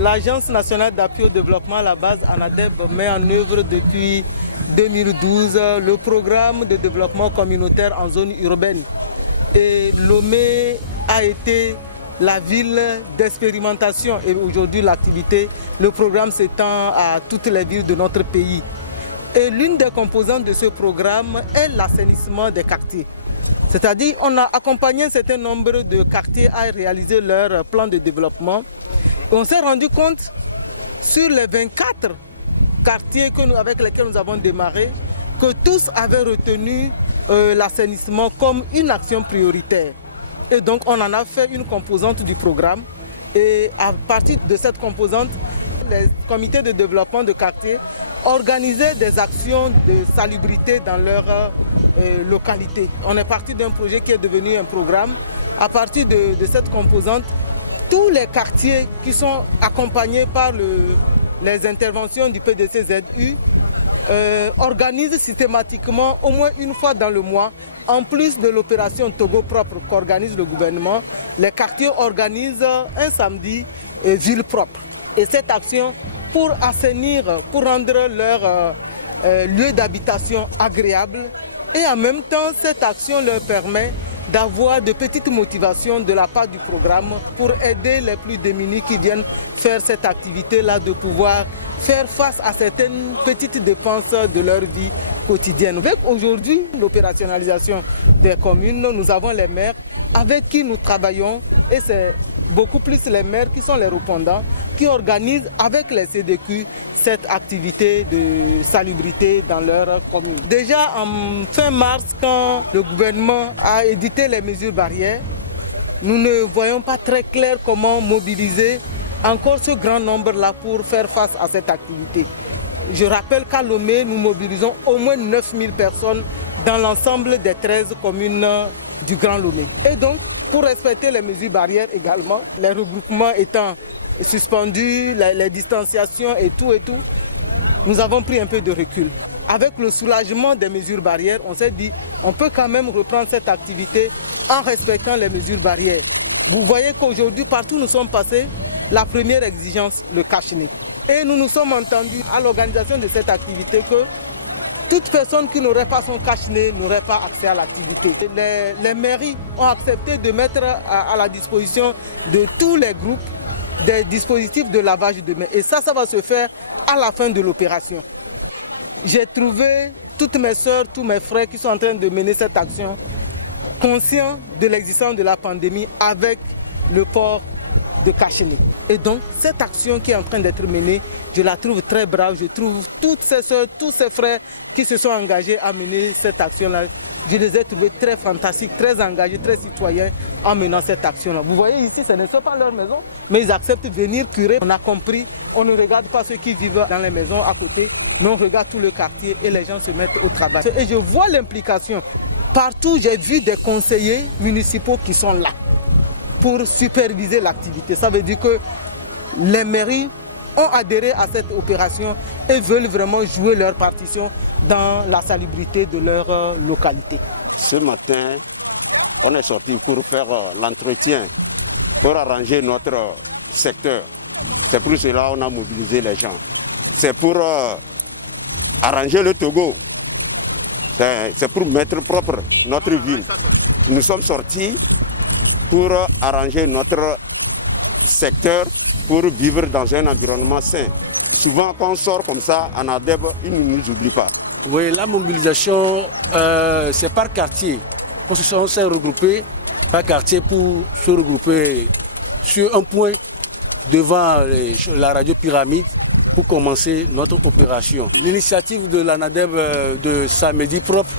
L'Agence nationale d'appui au développement à la base, ANADEB, met en œuvre depuis 2012 le programme de développement communautaire en zone urbaine. Et Lomé a été la ville d'expérimentation et aujourd'hui l'activité, le programme s'étend à toutes les villes de notre pays. Et l'une des composantes de ce programme est l'assainissement des quartiers. C'est-à-dire qu'on a accompagné un certain nombre de quartiers à réaliser leur plan de développement. Et on s'est rendu compte sur les 24 quartiers avec lesquels nous avons démarré que tous avaient retenu l'assainissement comme une action prioritaire. Et donc on en a fait une composante du programme. Et à partir de cette composante, les comités de développement de quartier organisaient des actions de salubrité dans leur localité. On est parti d'un projet qui est devenu un programme. À partir de cette composante, tous les quartiers qui sont accompagnés par les interventions du PDC-ZU organisent systématiquement au moins une fois dans le mois, en plus de l'opération Togo propre qu'organise le gouvernement, les quartiers organisent un samedi ville propre. Et cette action pour assainir, pour rendre leur lieu d'habitation agréable et en même temps cette action leur permet d'avoir de petites motivations de la part du programme pour aider les plus démunis qui viennent faire cette activité-là, de pouvoir faire face à certaines petites dépenses de leur vie quotidienne. Avec aujourd'hui l'opérationnalisation des communes, nous avons les maires avec qui nous travaillons et c'est beaucoup plus les maires qui sont les répondants, qui organisent avec les CDQ cette activité de salubrité dans leur commune. Déjà en fin mars, quand le gouvernement a édité les mesures barrières, nous ne voyons pas très clair comment mobiliser encore ce grand nombre-là pour faire face à cette activité. Je rappelle qu'à Lomé, nous mobilisons au moins 9000 personnes dans l'ensemble des 13 communes du Grand Lomé. Et donc, pour respecter les mesures barrières également, les regroupements étant suspendus, les distanciations et tout, nous avons pris un peu de recul. Avec le soulagement des mesures barrières, on s'est dit on peut quand même reprendre cette activité en respectant les mesures barrières. Vous voyez qu'aujourd'hui, partout où nous sommes passés, la première exigence, le cache-nez. Et nous nous sommes entendus à l'organisation de cette activité que toute personne qui n'aurait pas son cache-nez n'aurait pas accès à l'activité. Les mairies ont accepté de mettre à la disposition de tous les groupes des dispositifs de lavage de mains. Et ça va se faire à la fin de l'opération. J'ai trouvé toutes mes soeurs, tous mes frères qui sont en train de mener cette action conscients de l'existence de la pandémie avec le port de cache-nez. Et donc, cette action qui est en train d'être menée, je la trouve très brave. Je trouve toutes ces soeurs, tous ces frères qui se sont engagés à mener cette action-là, je les ai trouvés très fantastiques, très engagés, très citoyens en menant cette action-là. Vous voyez ici, ce ne sont pas leur maison, mais ils acceptent de venir curer. On a compris, on ne regarde pas ceux qui vivent dans les maisons à côté, mais on regarde tout le quartier et les gens se mettent au travail. Et je vois l'implication. Partout, j'ai vu des conseillers municipaux qui sont là pour superviser l'activité. Ça veut dire que les mairies ont adhéré à cette opération et veulent vraiment jouer leur partition dans la salubrité de leur localité. Ce matin, on est sorti pour faire l'entretien, pour arranger notre secteur. C'est pour cela qu'on a mobilisé les gens. C'est pour arranger le Togo. C'est pour mettre propre notre ville. Nous sommes sortis pour arranger notre secteur, pour vivre dans un environnement sain. Souvent, quand on sort comme ça, en ANADEB, ils ne nous oublient pas. Oui, la mobilisation, c'est par quartier. On s'est regroupés par quartier pour se regrouper sur un point devant la radio Pyramide pour commencer notre opération. L'initiative de l'ANADEB de Samedi Propre,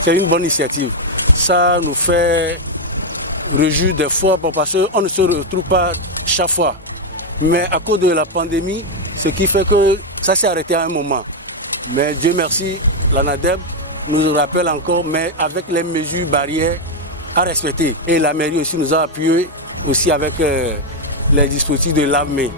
c'est une bonne initiative. Ça nous fait réjouir des fois parce qu'on ne se retrouve pas chaque fois. Mais à cause de la pandémie, ce qui fait que ça s'est arrêté à un moment. Mais Dieu merci, l'ANADEB nous rappelle encore, mais avec les mesures barrières à respecter. Et la mairie aussi nous a appuyés aussi avec les dispositifs de lave-mains.